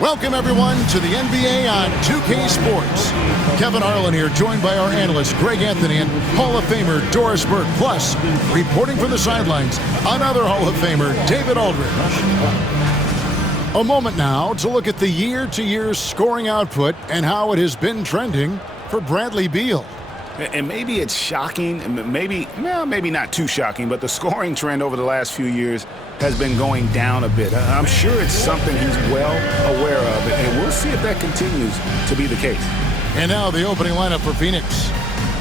Welcome, everyone, to the NBA on 2K Sports. Kevin Harlan here, joined by our analyst, Greg Anthony, and Hall of Famer, Doris Burke. Plus, reporting from the sidelines, another Hall of Famer, David Aldridge. A moment now to look at the year-to-year scoring output and how it has been trending for Bradley Beal. And maybe it's shocking, maybe not too shocking, but the scoring trend over the last few years has been going down a bit. I'm sure it's something he's well aware of, and we'll see if that continues to be the case. And now the opening lineup for Phoenix.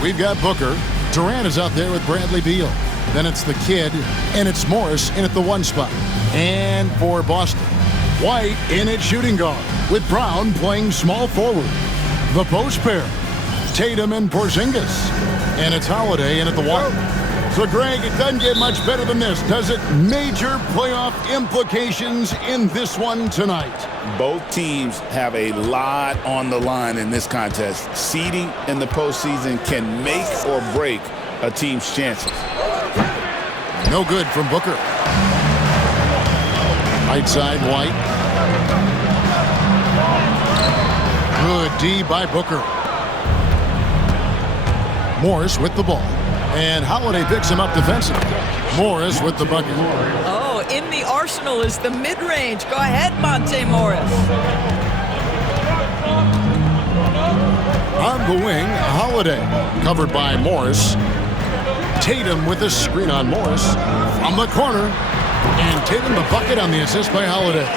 We've got Booker. Durant is out there with Bradley Beal. Then it's the kid, and it's Morris in at the 1 spot. And for Boston, White in at shooting guard, with Brown playing small forward. The post pair, Tatum and Porzingis. And it's Holiday in at the 1. So, Greg, it doesn't get much better than this, does it? Major playoff implications in this one tonight. Both teams have a lot on the line in this contest. Seeding in the postseason can make or break a team's chances. No good from Booker. Right side, White. Good D by Booker. Morris with the ball. And Holiday picks him up defensively. Morris with the bucket. Oh, in the arsenal is the mid-range. Go ahead, Monte Morris. On the wing, Holiday. Covered by Morris. Tatum with a screen on Morris. From the corner. And Tatum the bucket on the assist by Holiday.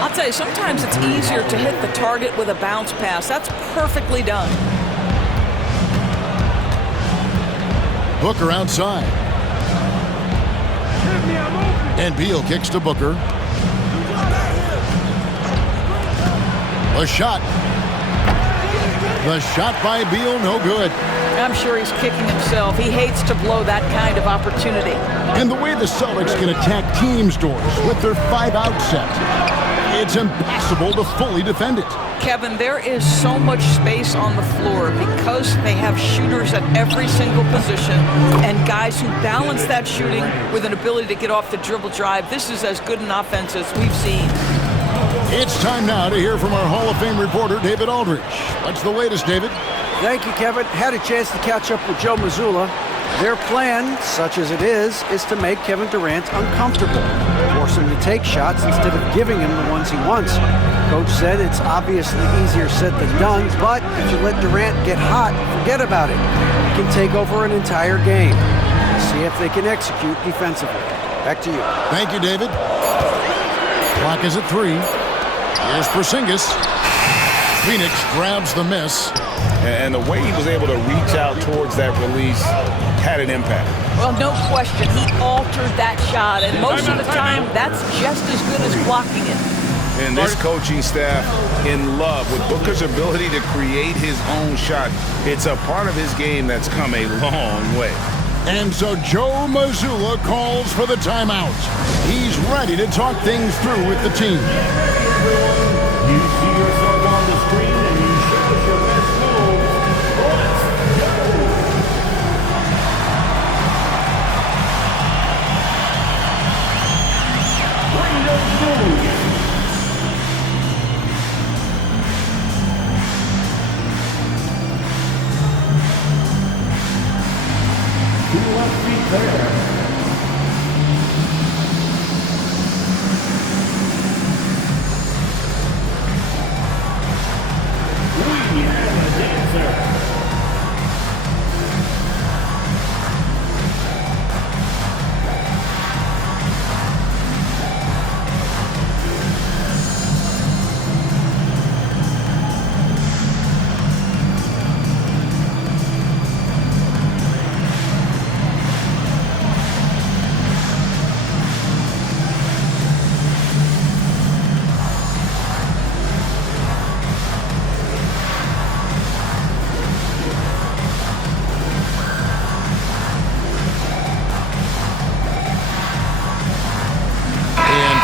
I'll tell you, sometimes it's easier to hit the target with a bounce pass. That's perfectly done. Booker outside. And Beal kicks to Booker. The shot. The shot by Beal, no good. I'm sure he's kicking himself. He hates to blow that kind of opportunity. And the way the Celtics can attack teams' doors with their 5-out set, it's impossible to fully defend it. Kevin, there is so much space on the floor because they have shooters at every single position and guys who balance that shooting with an ability to get off the dribble drive. This is as good an offense as we've seen. It's time now to hear from our Hall of Fame reporter, David Aldridge. What's the latest, David? Thank you, Kevin. Had a chance to catch up with Joe Mazzulla. Their plan, such as it is to make Kevin Durant uncomfortable, force him to take shots instead of giving him the ones he wants. Coach said it's obviously easier said than done, but if you let Durant get hot, forget about it. He can take over an entire game. See if they can execute defensively. Back to you. Thank you, David. Clock is at 3. Here's Porzingis. Phoenix grabs the miss. And the way he was able to reach out towards that release had an impact. Well, no question. He altered that shot, and most of the time, that's just as good as blocking it. And this coaching staff in love with Booker's ability to create his own shot. It's a part of his game that's come a long way. And so Joe Mazzulla calls for the timeout. He's ready to talk things through with the team. You see yourself on the screen and you show us your best move. Let's go! Bring those moves. Two left feet there.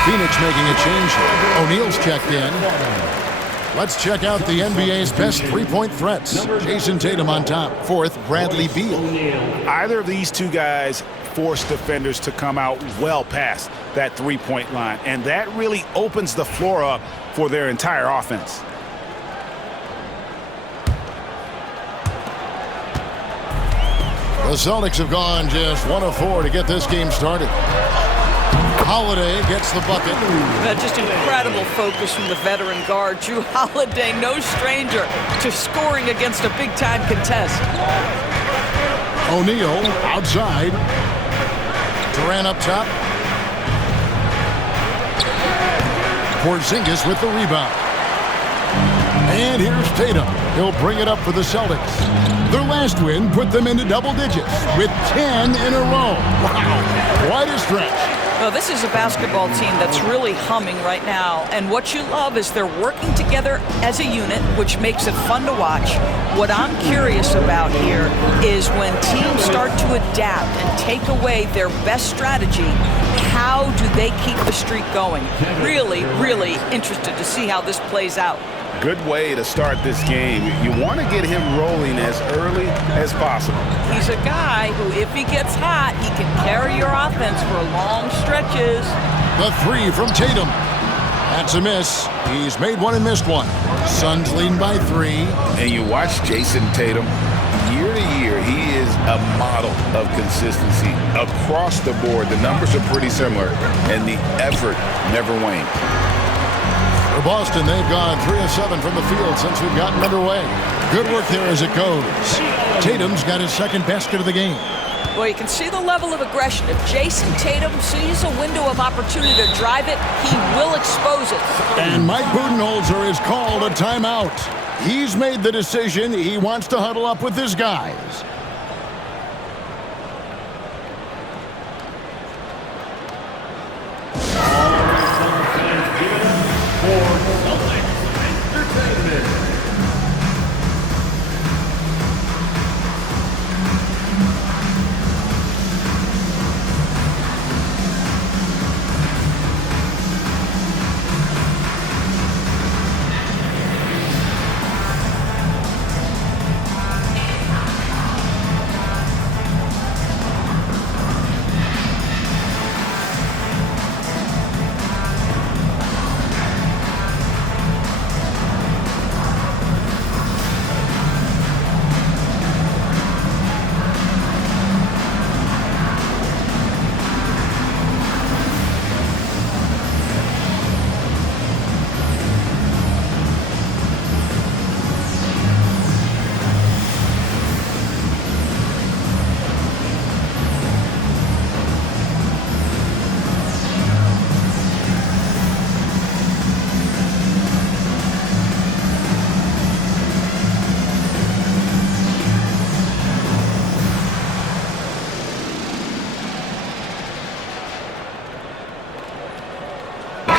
Phoenix making a change here. O'Neal's checked in. Let's check out the NBA's best three-point threats. Jason Tatum on top. Fourth, Bradley Beal. Either of these two guys force defenders to come out well past that three-point line, and that really opens the floor up for their entire offense. The Celtics have gone just 1 of 4 to get this game started. Holiday gets the bucket. Just incredible focus from the veteran guard. Drew Holiday, no stranger to scoring against a big-time contest. O'Neal outside. Durant up top. Porzingis with the rebound. And here's Tatum. He'll bring it up for the Celtics. Their last win put them into double digits with 10 in a row. Wow, quite a stretch. Well, this is a basketball team that's really humming right now. And what you love is they're working together as a unit, which makes it fun to watch. What I'm curious about here is when teams start to adapt and take away their best strategy, how do they keep the streak going? Really, really interested to see how this plays out. Good way to start this game. You want to get him rolling as early as possible. He's a guy who, if he gets hot, he can carry your offense for long stretches. The three from Tatum. That's a miss. He's made one and missed one. Suns leading by 3. And you watch Jason Tatum. Year to year, he is a model of consistency across the board. The numbers are pretty similar, and the effort never wanes. For Boston, they've gone 3 of 7 from the field since we've gotten underway. Good work there as it goes. Tatum's got his second basket of the game. Well, you can see the level of aggression. If Jason Tatum sees a window of opportunity to drive it, he will expose it. And Mike Budenholzer has called a timeout. He's made the decision. He wants to huddle up with his guys.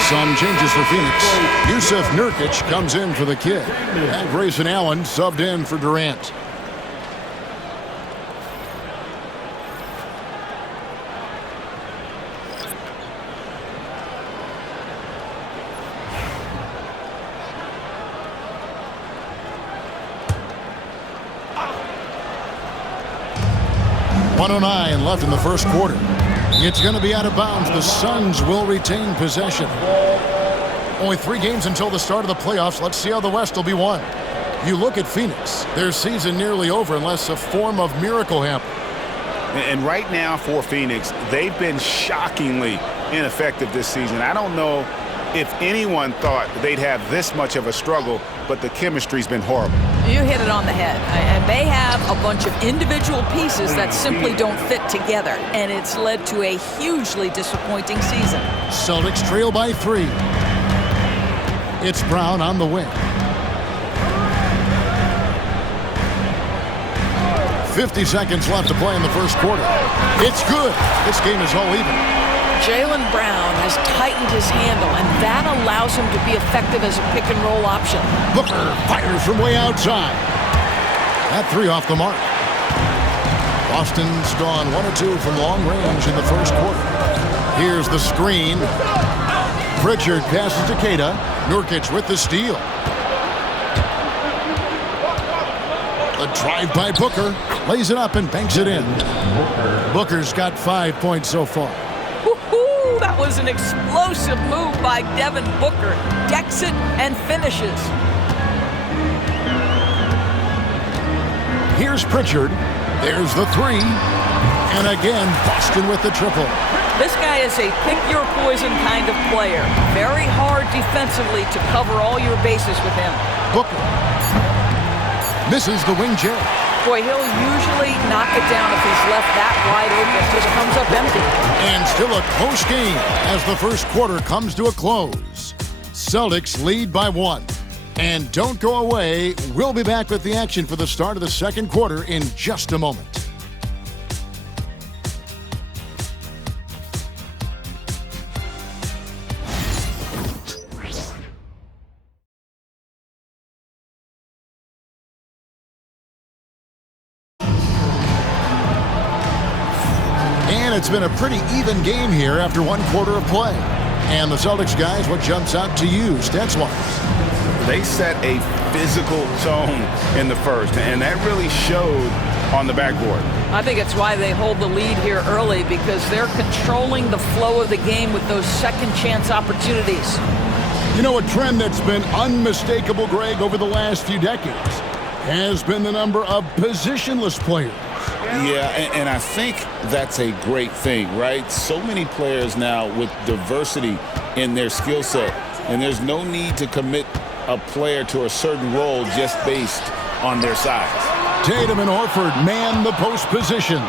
Some changes for Phoenix. Yusuf Nurkic comes in for the kid. And Grayson Allen subbed in for Durant. .109 left in the first quarter. It's going to be out of bounds. The Suns will retain possession. Only 3 games until the start of the playoffs. Let's see how the West will be won. You look at Phoenix. Their season nearly over unless a form of miracle happens. And right now for Phoenix, they've been shockingly ineffective this season. I don't know if anyone thought they'd have this much of a struggle, but the chemistry's been horrible. You hit it on the head. And they have a bunch of individual pieces that simply don't fit together. And it's led to a hugely disappointing season. Celtics trail by 3. It's Brown on the wing. 50 seconds left to play in the first quarter. It's good. This game is all even. Jaylen Brown has tightened his handle, and that allows him to be effective as a pick-and-roll option. Booker fires from way outside. That 3 off the mark. Boston's gone 1 of 2 from long range in the first quarter. Here's the screen. Pritchard passes to Keita. Nurkic with the steal. A drive by Booker. Lays it up and banks it in. Booker's got 5 points so far. Woo-hoo! That was an explosive move by Devin Booker. Decks it and finishes. Here's Pritchard. There's the three. And again, Boston with the triple. This guy is a pick-your-poison kind of player. Very hard defensively to cover all your bases with him. Booker misses the wing jab. Boy, he'll usually knock it down if he's left that wide open. Just comes up empty. And still a close game as the first quarter comes to a close. Celtics lead by 1. And don't go away. We'll be back with the action for the start of the second quarter in just a moment. And it's been a pretty even game here after one quarter of play. And the Celtics guys, what jumps out to you stats-wise? They set a physical tone in the first, and that really showed on the backboard. I think it's why they hold the lead here early, because they're controlling the flow of the game with those second chance opportunities. You know, a trend that's been unmistakable, Greg, over the last few decades has been the number of positionless players. Yeah, and I think that's a great thing, right? So many players now with diversity in their skill set, and there's no need to commit a player to a certain role just based on their size. Tatum and Horford man the post positions.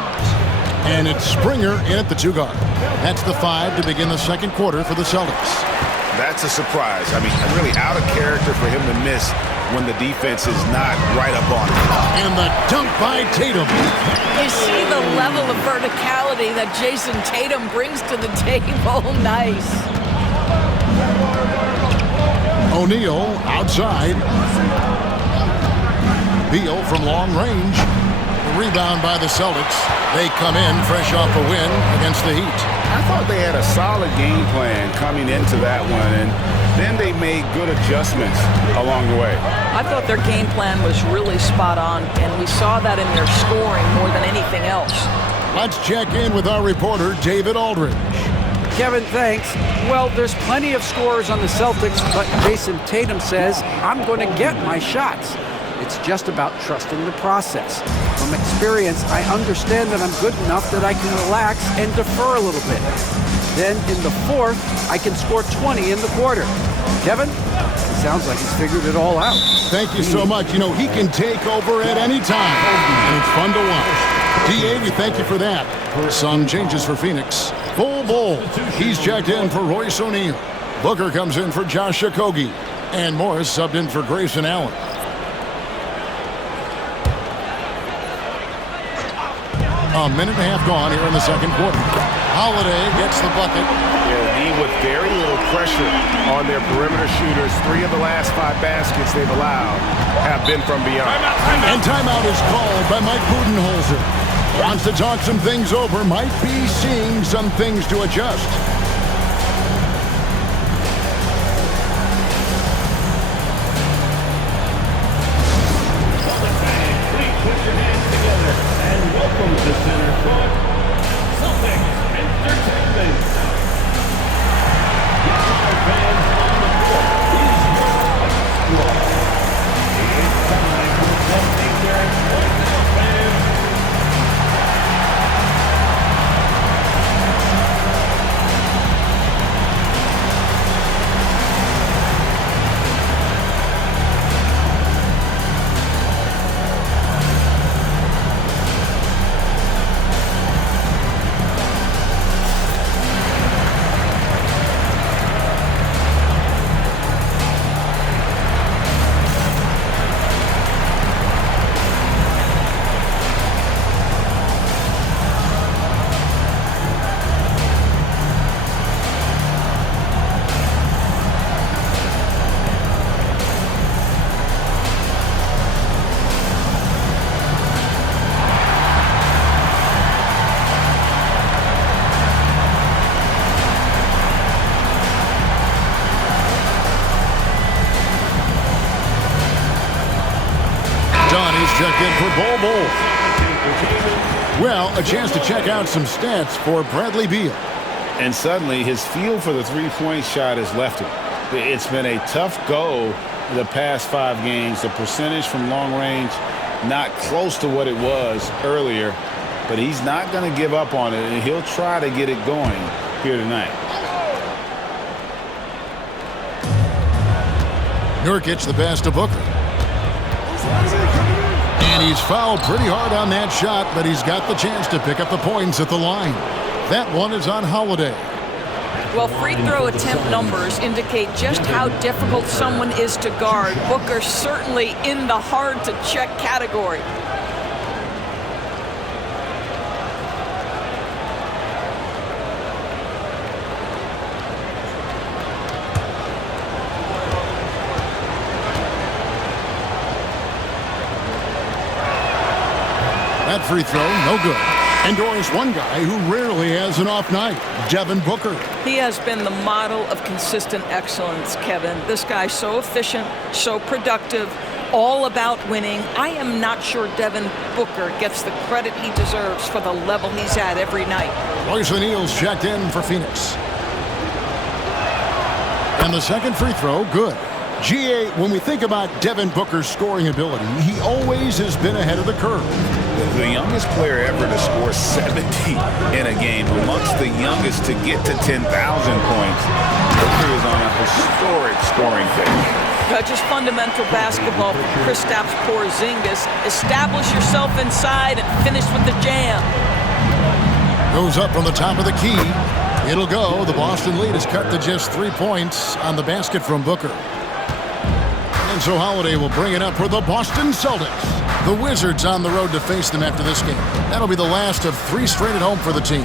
And it's Springer in at the 2 guard. That's the 5 to begin the second quarter for the Celtics. That's a surprise. I mean, really out of character for him to miss when the defense is not right up on him. And the dunk by Tatum. You see the level of verticality that Jason Tatum brings to the table. Nice. O'Neal outside. Beal from long range. Rebound by the Celtics. They come in fresh off a win against the Heat. I thought they had a solid game plan coming into that one, and then they made good adjustments along the way. I thought their game plan was really spot on, and we saw that in their scoring more than anything else. Let's check in with our reporter, David Aldridge. Kevin, thanks. Well, there's plenty of scorers on the Celtics, but Jason Tatum says, I'm going to get my shots. It's just about trusting the process. From experience, I understand that I'm good enough that I can relax and defer a little bit. Then in the fourth, I can score 20 in the quarter. Kevin, it sounds like he's figured it all out. Thank you so much. You know, he can take over at any time, and it's fun to watch. DA, we thank you for that. Some changes for Phoenix. Full Bowl. He's checked in for Royce O'Neal. Booker comes in for Josh Okogie. And Morris subbed in for Grayson Allen. A minute and a half gone here in the second quarter. Holiday gets the bucket. Yeah, with very little pressure on their perimeter shooters. 3 of the last 5 baskets they've allowed have been from beyond. And timeout is called by Mike Budenholzer. Wants to talk some things over. Might be seeing some things to adjust. Welcome to Center Court, Celtics Entertainment. Get our fans on the court. Is your squad. It's time for some ignorant points, fans. checked in for Bol Bol. Well, a chance to check out some stats for Bradley Beal. And suddenly his feel for the three-point shot has left him. It's been a tough go the past 5 games. The percentage from long range not close to what it was earlier, but he's not going to give up on it, and he'll try to get it going here tonight. Nurkic the pass to Booker. And he's fouled pretty hard on that shot, but he's got the chance to pick up the points at the line. That one is on Holiday. Well, free throw attempt numbers indicate just how difficult someone is to guard. Booker certainly in the hard-to-check category. That free throw, no good. And Doris, one guy who rarely has an off night, Devin Booker. He has been the model of consistent excellence, Kevin. This guy's so efficient, so productive, all about winning. I am not sure Devin Booker gets the credit he deserves for the level he's at every night. Royce O'Neal's checked in for Phoenix. And the second free throw, good. GA, when we think about Devin Booker's scoring ability, he always has been ahead of the curve. The youngest player ever to score 70 in a game, amongst the youngest to get to 10,000 points. Booker is on a historic scoring pace. Just fundamental basketball for Kristaps Porzingis. Establish yourself inside and finish with the jam. Goes up from the top of the key. It'll go. The Boston lead is cut to just 3 points on the basket from Booker. And so Holiday will bring it up for the Boston Celtics. The Wizards on the road to face them after this game. That'll be the last of 3 straight at home for the team.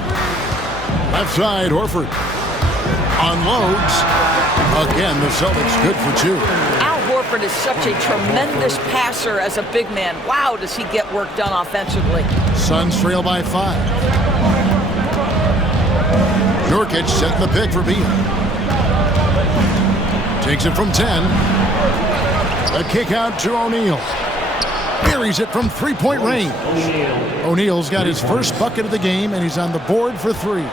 Left side, Horford unloads. Again, the Celtics good for 2. Al Horford is such a tremendous passer as a big man. Wow, does he get work done offensively. Suns trail by 5. Nurkic setting the pick for Beal. Takes it from 10. A kick out to O'Neal. Buries it from 3-point range. O'Neal's got his first bucket of the game, and he's on the board for 3.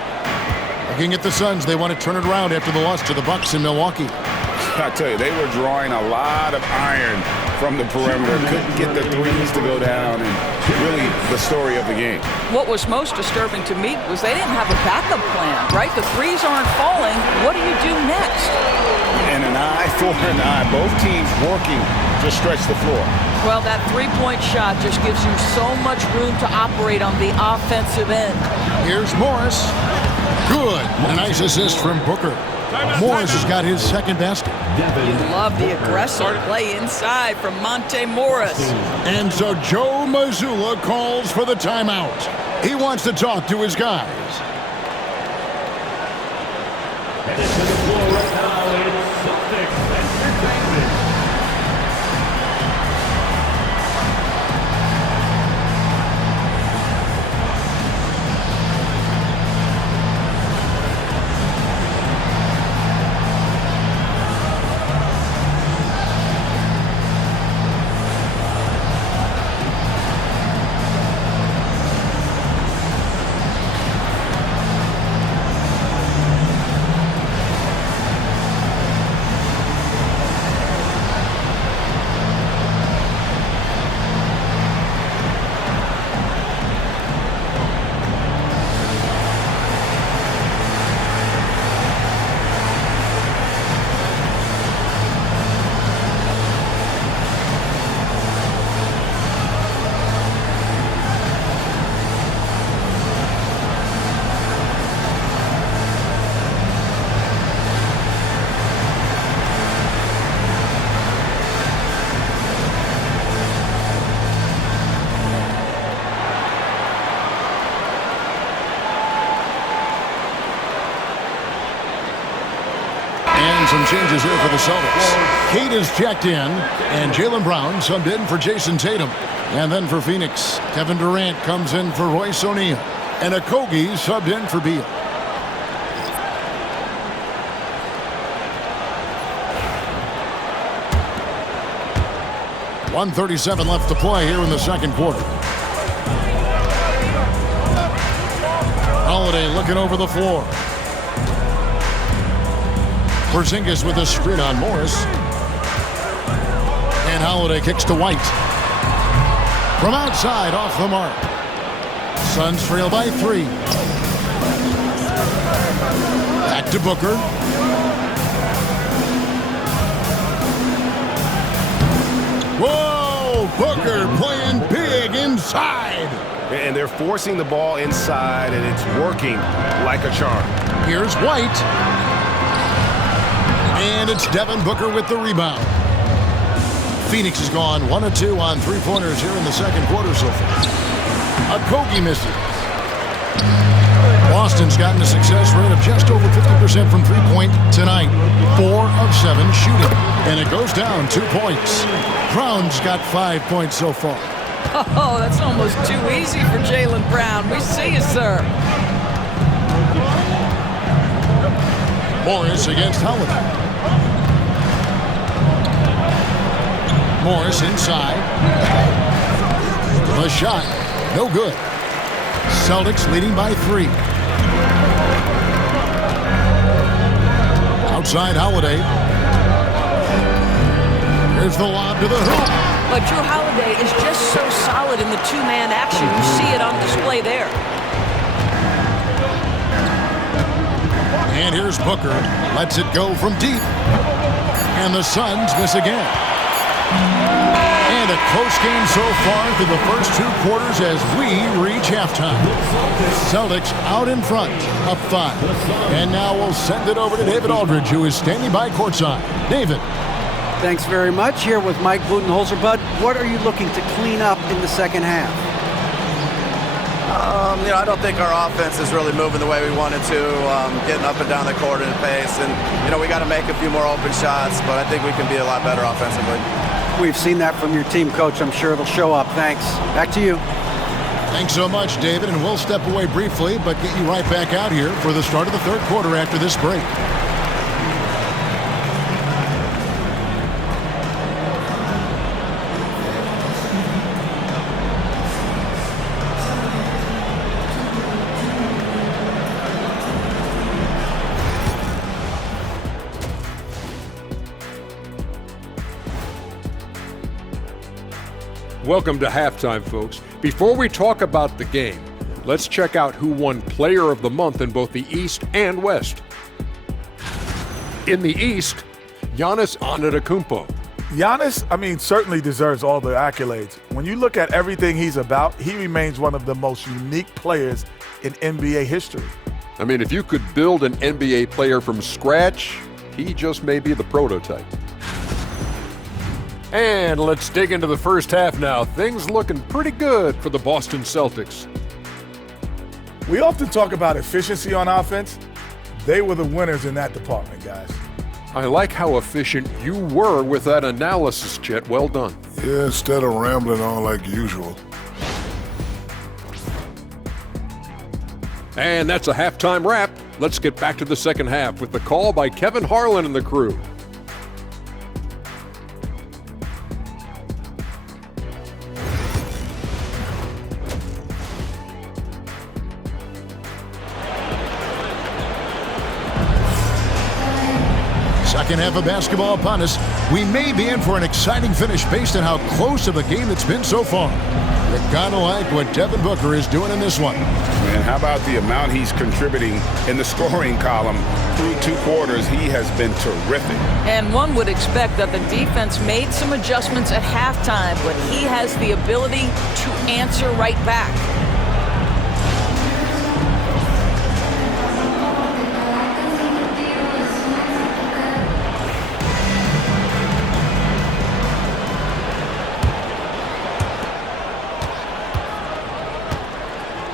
Looking at the Suns, they want to turn it around after the loss to the Bucks in Milwaukee. I tell you, they were drawing a lot of iron from the perimeter. Couldn't get the threes to go down, and really the story of the game. What was most disturbing to me was they didn't have a backup plan, right? The threes aren't falling. What do you do next? And an eye for an eye. Both teams working to stretch the floor. Well, that 3-point shot just gives you so much room to operate on the offensive end. Here's Morris. Good. A nice assist from Booker. Morris has got his second basket. You love the aggressive play inside from Monte Morris. And so Joe Mazzulla calls for the timeout. He wants to talk to his guys. And into the floor right now, it's Celtics Entertainment. Some changes here for the Celtics. Kate is checked in, and Jaylen Brown subbed in for Jason Tatum. And then for Phoenix, Kevin Durant comes in for Royce O'Neal. And Okogie subbed in for Beal. 1:37 left to play here in the second quarter. Holiday looking over the floor. Porzingis with a screen on Morris. And Holiday kicks to White. From outside, off the mark. Suns trail by 3. Back to Booker. Whoa! Booker playing big inside. And they're forcing the ball inside, and it's working like a charm. Here's White. And it's Devin Booker with the rebound. Phoenix has gone 1 of 2 on three-pointers here in the second quarter so far. Okogie misses. Boston's gotten a success rate of just over 50% from three-point tonight. 4 of 7 shooting. And it goes down 2 points. Brown's got 5 points so far. Oh, that's almost too easy for Jaylen Brown. We see you, sir. Morris against Holiday. Morris inside. The shot, no good. Celtics leading by 3. Outside Holiday. Here's the lob to the hoop. But Drew Holiday is just so solid in the two-man action. You see it on display there. And here's Booker. Lets it go from deep. And the Suns miss again. And a close game so far through the first 2 quarters as we reach halftime. Celtics out in front, up 5. And now we'll send it over to David Aldridge, who is standing by courtside. David. Thanks very much. Here with Mike Budenholzer. Bud, what are you looking to clean up in the second half? I don't think our offense is really moving the way we wanted to, getting up and down the court in a pace. And, we got to make a few more open shots, but I think we can be a lot better offensively. We've seen that from your team, Coach. I'm sure it'll show up. Thanks. Back to you. Thanks so much, David. And we'll step away briefly, but get you right back out here for the start of the third quarter after this break. Welcome to halftime, folks. Before we talk about the game, let's check out who won Player of the Month in both the East and West. In the East, Giannis Antetokounmpo. Giannis, certainly deserves all the accolades. When you look at everything he's about, he remains one of the most unique players in NBA history. If you could build an NBA player from scratch, he just may be the prototype. And let's dig into the first half now. Things looking pretty good for the Boston Celtics. We often talk about efficiency on offense. They were the winners in that department, guys. I like how efficient you were with that analysis, Chet. Well done. Yeah, instead of rambling on like usual. And that's a halftime wrap. Let's get back to the second half with the call by Kevin Harlan and the crew. Second half of basketball upon us. We may be in for an exciting finish based on how close of a game it's been so far. You gotta like what Devin Booker is doing in this one. Man, how about the amount he's contributing in the scoring column through 2 quarters? He has been terrific. And one would expect that the defense made some adjustments at halftime, but he has the ability to answer right back.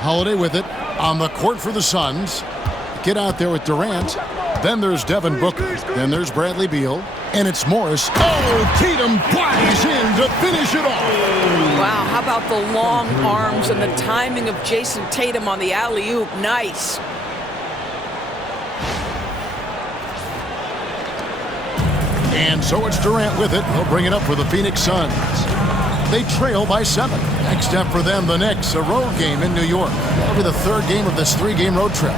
Holiday with it on the court for the Suns. Get out there with Durant. Then there's Devin Booker. Then there's Bradley Beal. And it's Morris. Oh, Tatum flies in to finish it off. Wow, how about the long arms and the timing of Jason Tatum on the alley-oop? Nice. And so it's Durant with it. He'll bring it up for the Phoenix Suns. They trail by 7. Next up for them, the Knicks, a road game in New York. That'll be the 3rd game of this 3-game road trip.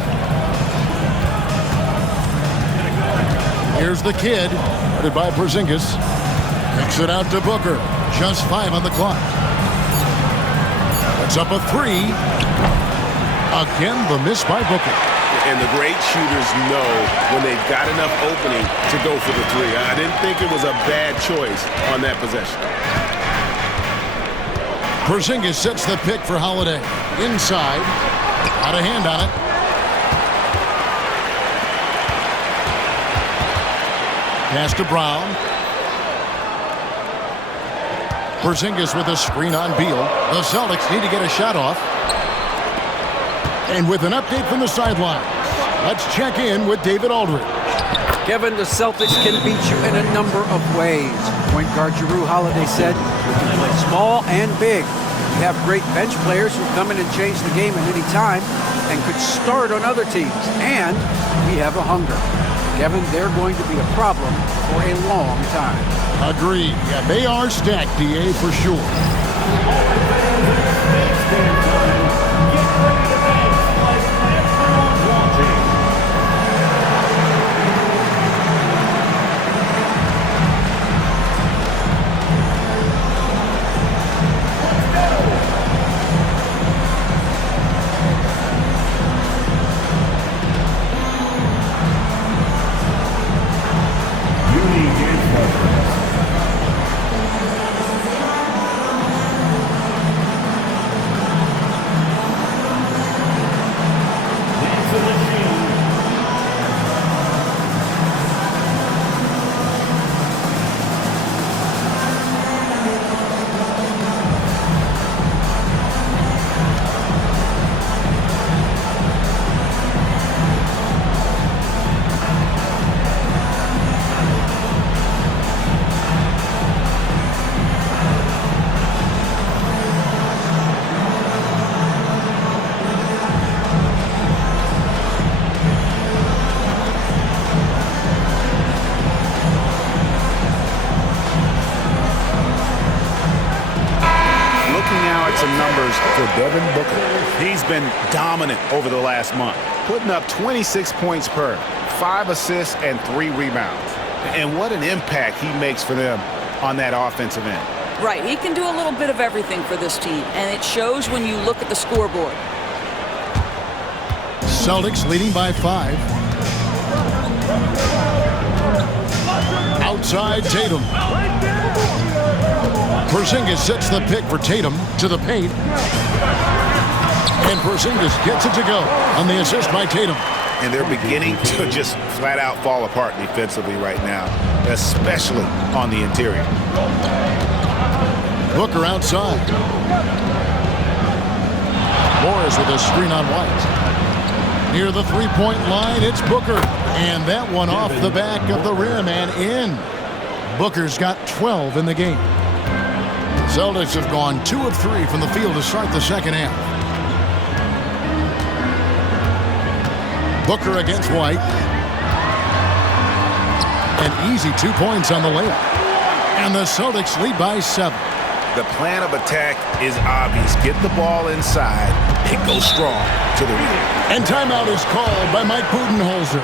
Here's the kid, headed by Porzingis. Kicks it out to Booker. Just 5 on the clock. It's up a 3. Again, the miss by Booker. And the great shooters know when they've got enough opening to go for the 3. I didn't think it was a bad choice on that possession. Porzingis sets the pick for Holiday. Inside. Got a hand on it. Pass to Brown. Porzingis with a screen on Beal. The Celtics need to get a shot off. And with an update from the sidelines, let's check in with David Aldridge. Kevin, the Celtics can beat you in a number of ways. Point guard Jrue Holiday said, "We can play small and big. We have great bench players who come in and change the game at any time and could start on other teams. And we have a hunger." Kevin, they're going to be a problem for a long time. Agreed. Yeah, they are stacked, DA, for sure. Some numbers for Devin Booker. He's been dominant over the last month, putting up 26 points per, 5 assists, and 3 rebounds. And what an impact he makes for them on that offensive end. Right, he can do a little bit of everything for this team, and it shows when you look at the scoreboard. Celtics leading by 5. Outside Tatum. Porzingis sets the pick for Tatum to the paint. And Porzingis gets it to go on the assist by Tatum. And they're beginning to just flat out fall apart defensively right now, especially on the interior. Booker outside. Morris with a screen on White. Near the three-point line, it's Booker. And that one off the back of the rim and in. Booker's got 12 in the game. Celtics have gone 2 of 3 from the field to start the second half. Booker against White. An easy 2 points on the layup. And the Celtics lead by 7. The plan of attack is obvious. Get the ball inside and go strong to the rim. And timeout is called by Mike Budenholzer.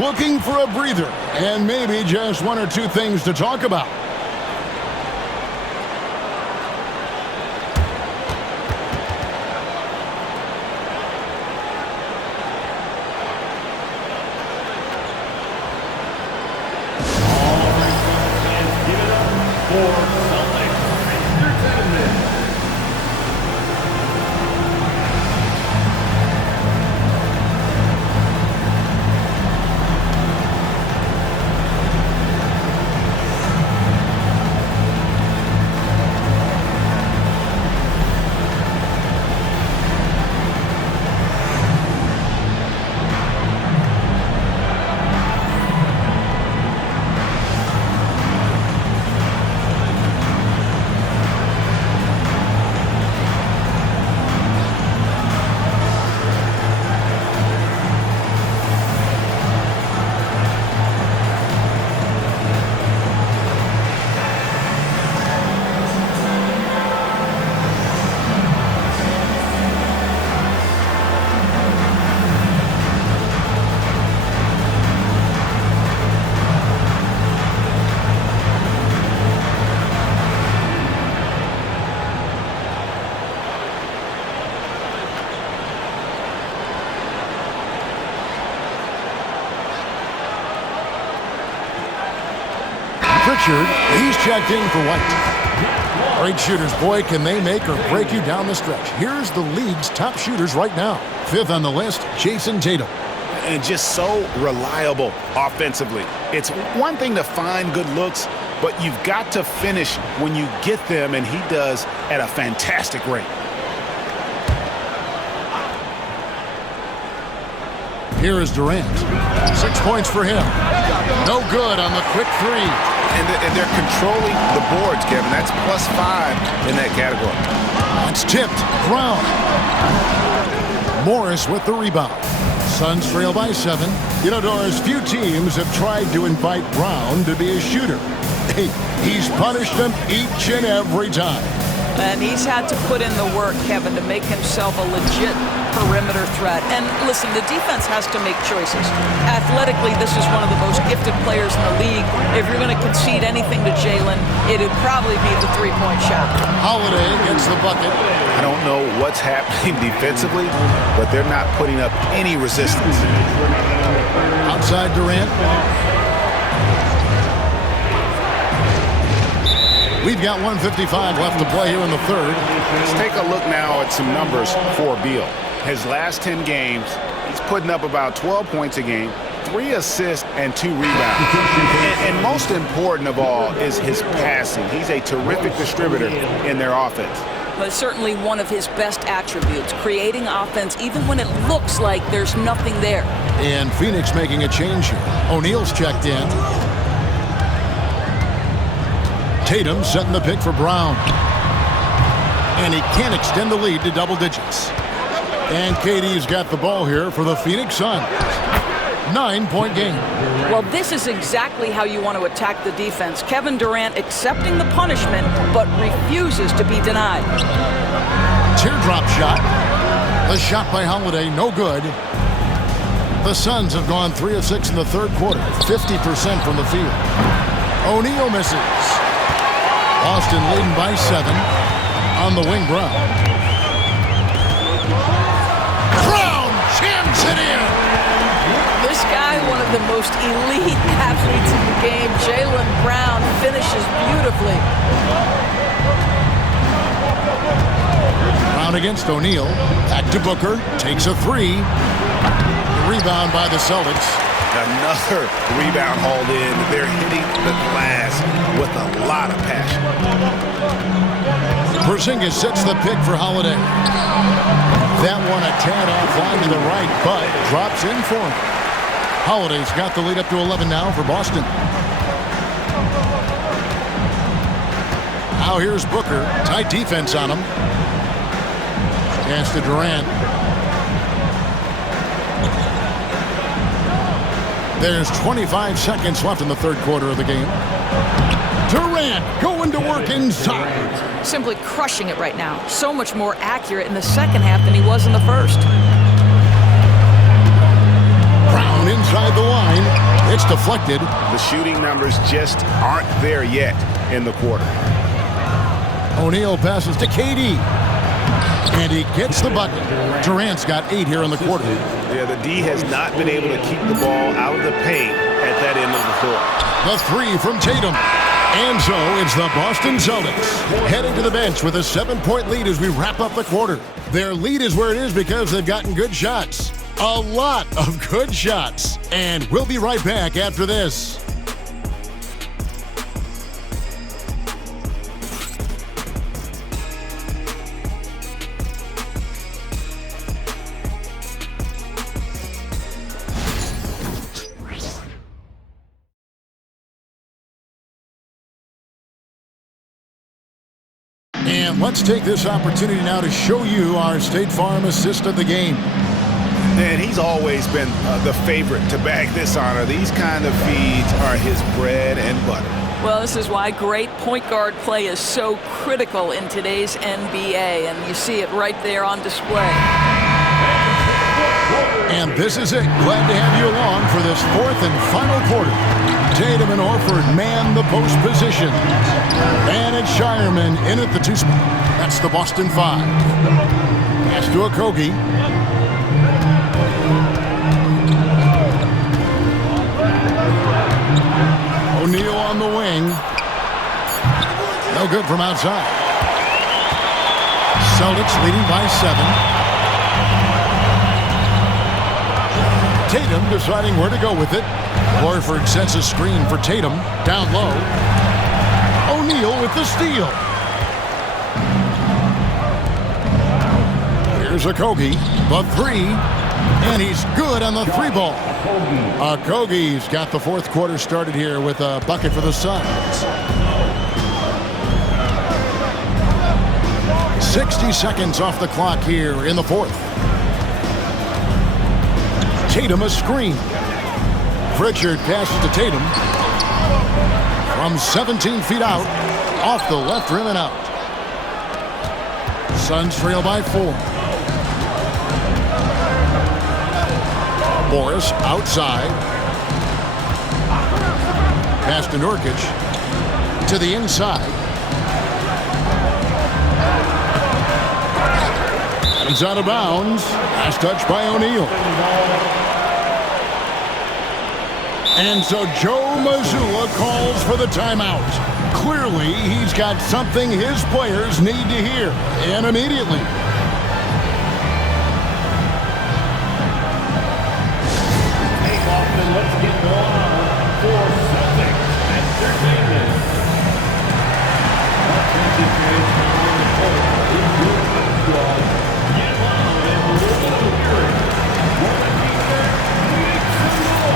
Looking for a breather and maybe just 1 or 2 things to talk about. Pritchard, he's checked in for White. Great shooters, boy, can they make or break you down the stretch. Here's the league's top shooters right now. 5th on the list, Jason Tatum. And just so reliable offensively. It's one thing to find good looks, but you've got to finish when you get them, and he does at a fantastic rate. Here is Durant. 6 points for him. No good on the quick three. And they're controlling the boards, Kevin. That's +5 in that category. It's tipped. Brown. Morris with the rebound. Suns trail by 7. You know, Doris, few teams have tried to invite Brown to be a shooter. Hey, he's punished them each and every time. And he's had to put in the work, Kevin, to make himself a legit perimeter threat. And listen, the defense has to make choices. Athletically, this is one of the most gifted players in the league. If you're going to concede anything to Jalen, it'd probably be the three-point shot. Holiday gets the bucket. I don't know what's happening defensively, but they're not putting up any resistance. Outside Durant. We've got 1:55 left to play here in the third. Let's take a look now at some numbers for Beal. His last 10 games, he's putting up about 12 points a game, 3 assists, and 2 rebounds. And most important of all is his passing. He's a terrific distributor in their offense. But certainly one of his best attributes, creating offense even when it looks like there's nothing there. And Phoenix making a change here. O'Neal's checked in. Tatum setting the pick for Brown. And he can't extend the lead to double digits. And KD's got the ball here for the Phoenix Suns. 9-point game. Well, this is exactly how you want to attack the defense. Kevin Durant accepting the punishment, but refuses to be denied. Teardrop shot. The shot by Holiday, no good. The Suns have gone 3 of 6 in the third quarter, 50% from the field. O'Neal misses. Boston leading by 7 on the wing. Brown jams it in. This guy, one of the most elite athletes in the game, Jaylen Brown, finishes beautifully. Brown against O'Neal. Back to Booker. Takes a 3. Rebound by the Celtics. Another rebound hauled in. They're hitting the glass with a lot of passion. Porzingis sets the pick for Holiday. That one a tad offline to the right, but drops in for him. Holiday's got the lead up to 11 now for Boston. Now here's Booker. Tight defense on him. Pass to Durant. There's 25 seconds left in the third quarter of the game. Durant going to work inside. Simply crushing it right now. So much more accurate in the second half than he was in the first. Brown inside the line. It's deflected. The shooting numbers just aren't there yet in the quarter. O'Neal passes to KD. And he gets the bucket. Durant's got 8 here in the quarter. Yeah, the D has not been able to keep the ball out of the paint at that end of the floor. The 3 from Tatum. And so it's the Boston Celtics heading to the bench with a 7-point lead as we wrap up the quarter. Their lead is where it is because they've gotten good shots. A lot of good shots. And we'll be right back after this. And let's take this opportunity now to show you our State Farm assist of the game. And he's always been the favorite to bag this honor. These kind of feeds are his bread and butter. Well, this is why great point guard play is so critical in today's NBA, and you see it right there on display. And this is it. Glad to have you along for this fourth and final quarter. Tatum and Horford man the post position. And it's Shireman in at the 2 spot. That's the Boston 5. Pass to Okogie. O'Neal on the wing. No good from outside. Celtics leading by 7. Tatum deciding where to go with it. Horford sets a screen for Tatum. Down low. O'Neal with the steal. Here's Okogie. The 3. And he's good on the 3 ball. Okogie's got the fourth quarter started here with a bucket for the Suns. 60 seconds off the clock here in the fourth. Tatum a screen. Pritchard passes to Tatum. From 17 feet out, off the left rim and out. Suns trail by 4. Morris outside. Pass to Nurkic. To the inside. It's out of bounds. Last touch by O'Neal. And so Joe Mazzulla calls for the timeout. Clearly, he's got something his players need to hear, and immediately. Take off and let's get going on for Celtics Entertainment. On the court is your squad. Get loud and roll the hearing. For the defense, make some noise.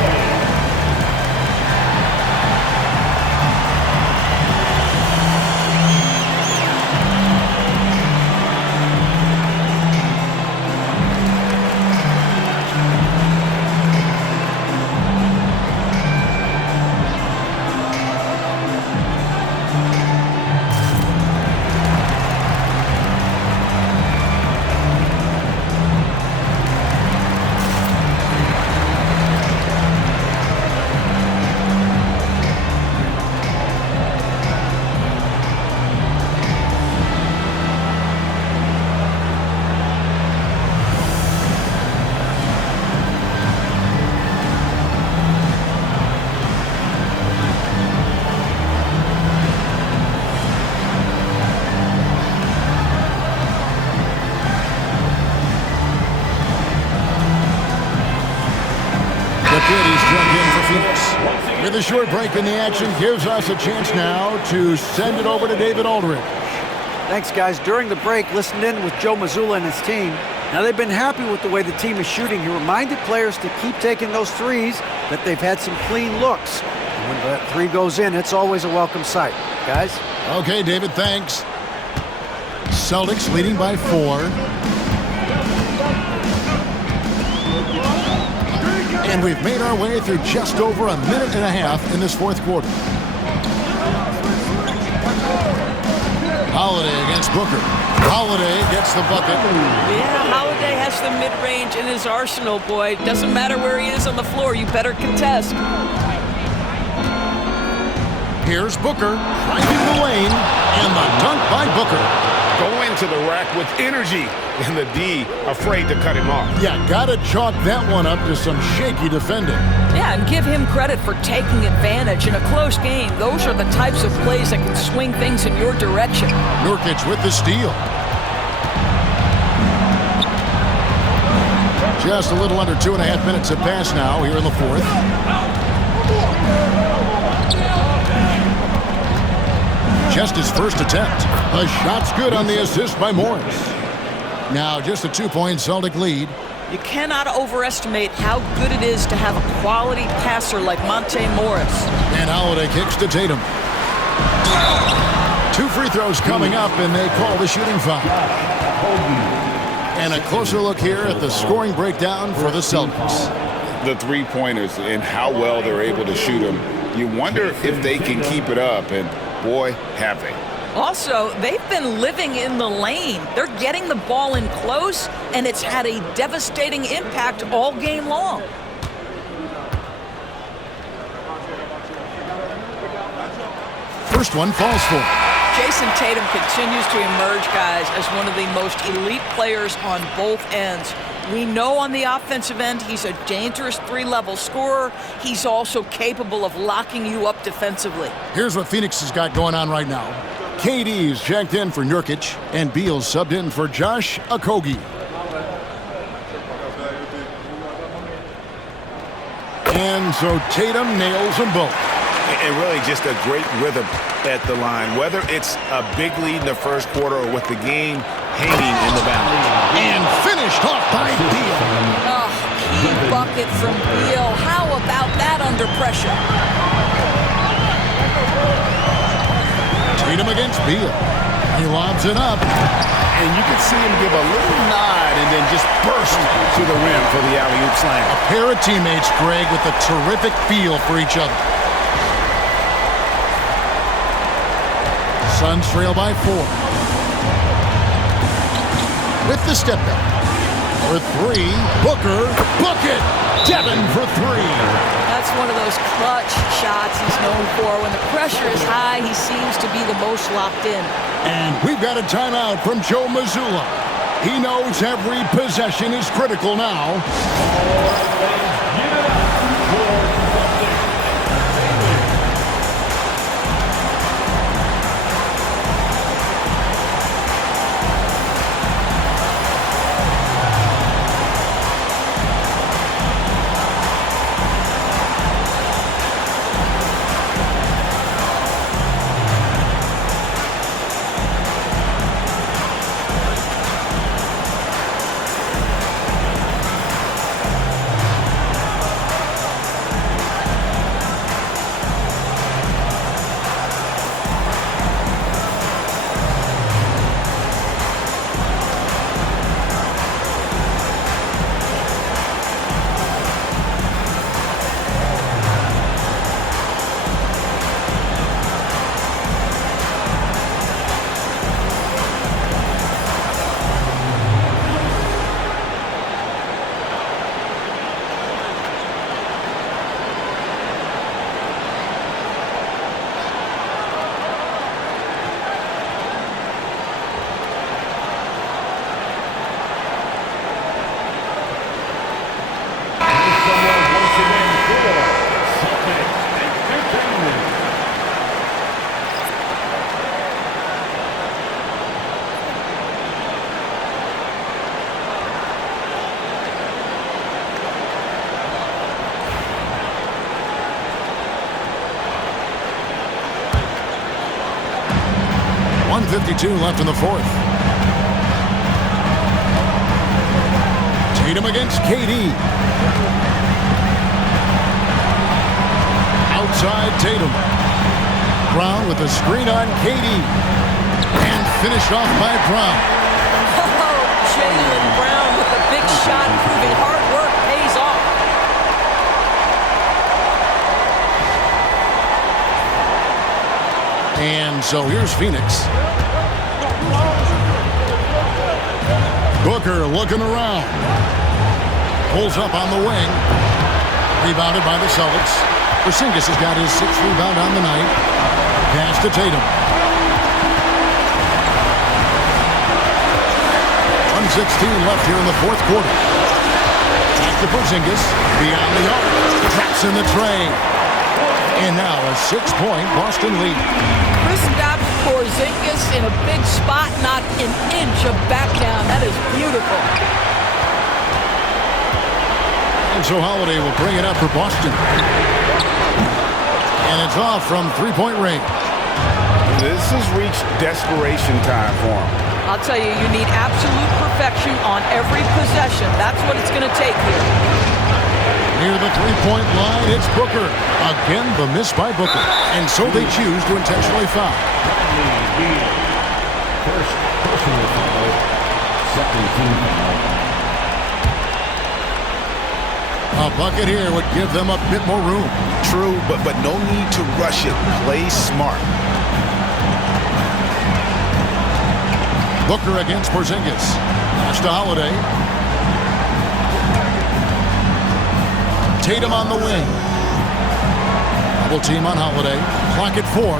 With a short break in the action gives us a chance now to send it over to David Aldridge. Thanks, guys. During the break, listened in with Joe Mazzulla and his team. Now, they've been happy with the way the team is shooting. He reminded players to keep taking those threes, that they've had some clean looks. And when that 3 goes in, it's always a welcome sight. Guys? Okay, David, thanks. Celtics leading by 4. And we've made our way through just over a minute and a half in this fourth quarter. Holiday against Booker. Holiday gets the bucket. Yeah, Holiday has the mid-range in his arsenal, boy. Doesn't matter where he is on the floor, you better contest. Here's Booker, driving the lane, and the dunk by Booker. Go into the rack with energy, and the D afraid to cut him off. Yeah, gotta chalk that one up to some shaky defending. Yeah, and give him credit for taking advantage in a close game. Those are the types of plays that can swing things in your direction. Nurkic with the steal. Just a little under 2.5 minutes have passed now here in the fourth. Just his first attempt. The shot's good on the assist by Morris. Now just a 2-point Celtic lead. You cannot overestimate how good it is to have a quality passer like Monte Morris. And Holiday kicks to Tatum. 2 free throws coming up, and they call the shooting foul. And a closer look here at the scoring breakdown for the Celtics. The three-pointers and how well they're able to shoot them. You wonder if they can keep it up, and boy, have they. Also, they've been living in the lane. They're getting the ball in close, and it's had a devastating impact all game long. First one falls for. Jason Tatum continues to emerge, guys, as one of the most elite players on both ends. We know on the offensive end he's a dangerous 3-level scorer. He's also capable of locking you up defensively. Here's what Phoenix has got going on right now. KD's checked in for Nurkic, and Beal's subbed in for Josh Okogie. And so Tatum nails them both. And really just a great rhythm at the line, whether it's a big lead in the first quarter or with the game hanging in the balance. And finished off by Beal. Oh, key bucket from Beal. How about that under pressure? Tatum against Beal. He lobs it up. And you can see him give a little nod and then just burst to the rim for the alley-oop slam. A pair of teammates, Greg, with a terrific feel for each other. Suns trail by 4. With the step back. For 3, Booker, book it! Devin for 3. That's one of those clutch shots he's known for. When the pressure is high, he seems to be the most locked in. And we've got a timeout from Joe Mazzulla. He knows every possession is critical now. .52 left in the fourth. Tatum against KD. Outside Tatum. Brown with a screen on KD. And finished off by Brown. Oh, Jaylen Brown with a big shot, proving hard work pays off. And so here's Phoenix. Booker looking around. Pulls up on the wing. Rebounded by the Celtics. Porzingis has got his 6th rebound on the night. Pass to Tatum. 1:16 left here in the fourth quarter. Back to Porzingis. Beyond the arc. Traps in the tray. And now a 6-point Boston lead. Kristaps Porzingis in a big spot, not an inch of back down. That is beautiful. And so Holiday will bring it up for Boston. And it's off from 3-point range. This has reached desperation time for him. I'll tell you, you need absolute perfection on every possession. That's what it's going to take here. Near the 3-point line, it's Booker. Again, the miss by Booker. And so they choose to intentionally foul. First personal foul, second team foul. A bucket here would give them a bit more room. True, but no need to rush it. Play smart. Booker against Porzingis. Pass to Holiday. Tatum on the wing. Double team on Holiday. Clock at 4.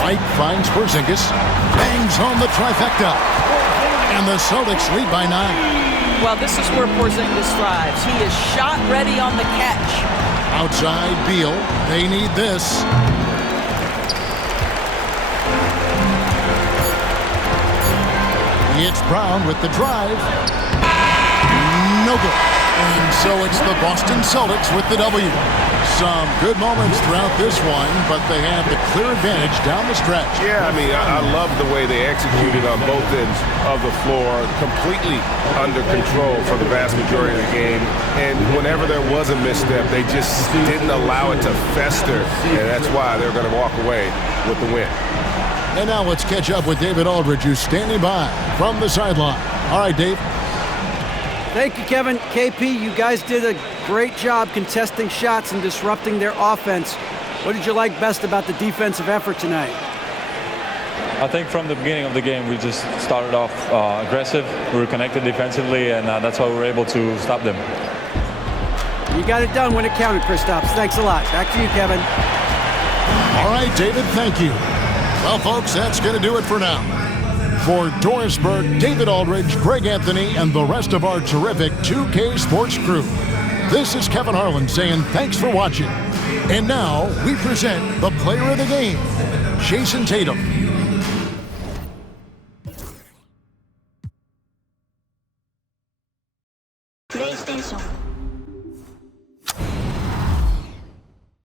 White finds Porzingis. Bangs home the trifecta. And the Celtics lead by 9. Well, this is where Porzingis thrives. He is shot ready on the catch. Outside Beal. They need this. It's Brown with the drive. No good. And so it's the Boston Celtics with the W. Some good moments throughout this one, but they have the clear advantage down the stretch. Yeah, I mean, I love the way they executed on both ends of the floor, completely under control for the vast majority of the game. And whenever there was a misstep, they just didn't allow it to fester, and that's why they're going to walk away with the win. And now let's catch up with David Aldridge, who's standing by from the sideline. All right, Dave. Thank you, Kevin. KP, you guys did a great job contesting shots and disrupting their offense. What did you like best about the defensive effort tonight? I think from the beginning of the game, we just started off aggressive. We were connected defensively, and that's how we were able to stop them. You got it done when it counted, Kristaps. Thanks a lot. Back to you, Kevin. All right, David, thank you. Well, folks, that's going to do it for now. For Doris Burke, David Aldridge, Greg Anthony, and the rest of our terrific 2K Sports crew, this is Kevin Harlan saying thanks for watching. And now we present the player of the game, Jason Tatum.